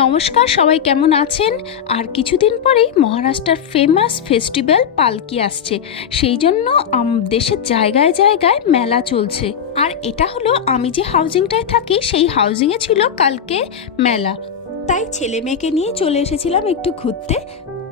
নমস্কার, সবাই কেমন আছেন? আর কিছুদিন পরেই মহারাষ্ট্রের ফেমাস ফেস্টিভ্যাল পালকি আসছে। সেই জন্য দেশের জায়গায় জায়গায় মেলা চলছে। আর এটা হলো আমি যে হাউজিংটায় থাকি সেই হাউজিংয়ে ছিল কালকে মেলা। তাই ছেলে মেয়েকে নিয়ে চলে এসেছিলাম একটু ঘুরতে।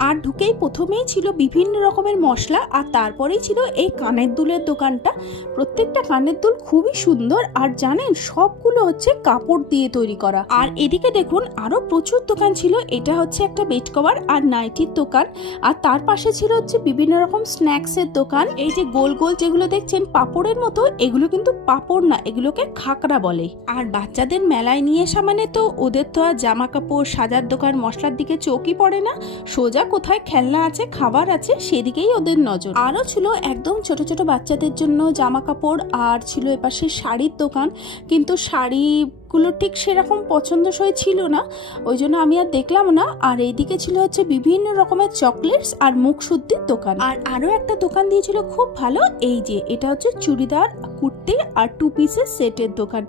আর ঢুকেই প্রথমেই ছিল বিভিন্ন রকমের মশলা, আর তারপরেই ছিল এই কানের দুলের দোকানটা। প্রত্যেকটা কানের দুল খুবই সুন্দর, আর জানেন সবগুলো হচ্ছে কাপড় দিয়ে তৈরি করা। আর এদিকে দেখুন আরো প্রচুর দোকান ছিল। এটা হচ্ছে একটা বেড কভার আর নাইটির দোকান, আর তার পাশে ছিল হচ্ছে বিভিন্ন রকম স্ন্যাক্সের দোকান। এই যে গোল গোল যেগুলো দেখছেন পাপড়ের মতো, এগুলো কিন্তু পাপড় না, এগুলোকে খাকড়া বলে। আর বাচ্চাদের মেলায় নিয়ে আসা মানে তো ওদের তো আর জামা কাপড়, সাজার দোকান, মশলার দিকে চোখই পড়ে না। সোজা কোথায় খেলনা আছে, খাবার আছে, সেদিকেই ওদের নজর। আরও ছিল একদম ছোট ছোট বাচ্চাদের জন্য জামা কাপড়, আর ছিল এপাশে শাড়ির দোকান। কিন্তু শাড়িগুলো ঠিক সেরকম পছন্দসই ছিল না, ওই জন্য আমি আর দেখলাম না। আর এইদিকে ছিল হচ্ছে বিভিন্ন রকমের চকলেটস আর মুখশুদ্ধির দোকান। আর আরও একটা দোকান দিয়েছিল খুব ভালো, এই যে এটা হচ্ছে চুড়িদার, কুর্তি আর 2 পিসের সেটের দোকান।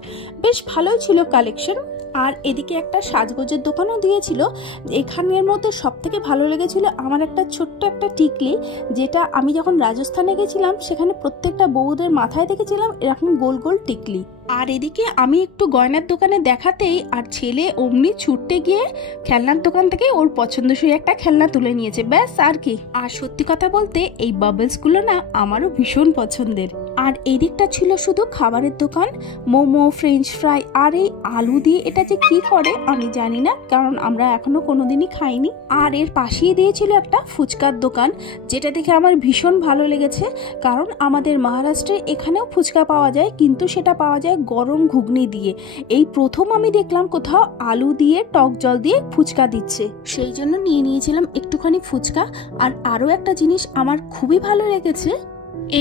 বেশ ভালোই ছিল কালেকশন। আর এদিকে একটা সাজগোজের দোকানও দিয়েছিল। এখানের মধ্যে সব থেকে ভালো লেগেছিল আমার একটা ছোট্ট একটা টিকলি, যেটা আমি যখন রাজস্থানে গেছিলাম সেখানে প্রত্যেকটা বউদের মাথায় দেখেছিলাম এরকম গোল গোল টিকলি। আর এদিকে আমি একটু গয়নার দোকানে দেখাতেই আর ছেলে অমনি ছুটতে গিয়ে খেলনার দোকান থেকে ওর পছন্দসই একটা খেলনা তুলে নিয়েছে, ব্যাস আর কি। আর সত্যি কথা বলতে এই বাবলসগুলো না আমারও ভীষণ পছন্দের। আর এই দিকটা ছিল শুধু খাবারের দোকান, মোমো, ফ্রেঞ্চ ফ্রাই, আর এই আলু দিয়ে এটা যে কি করে আমি জানি না, কারণ আমরা এখনো কোনোদিনই খাইনি। আর এর পাশেই দিয়েছিল একটা ফুচকার দোকান, যেটা দেখে আমার ভীষণ ভালো লেগেছে। কারণ আমাদের মহারাষ্ট্রে এখানেও ফুচকা পাওয়া যায়, কিন্তু সেটা পাওয়া যায় গরম ঘুগনি দিয়ে। এই প্রথম আমি দেখলাম কোথাও আলু দিয়ে টক জল দিয়ে ফুচকা দিচ্ছে, সেই জন্য নিয়ে নিয়েছিলাম একটুখানি ফুচকা। আর আরও একটা জিনিস আমার খুবই ভালো লেগেছে,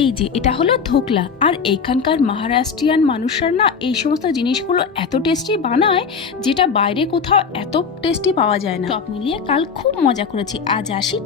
এই যে এটা হলো ধোকলা। আর এখানকার মহারাষ্ট্রিয়ান মানুষরা না এই সমস্ত জিনিসগুলো এত টেস্টি বানায়, যেটা বাইরে কোথাও এত টেস্টি পাওয়া যায় না। সব মিলিয়ে কাল খুব মজা করেছি। আজ আসি।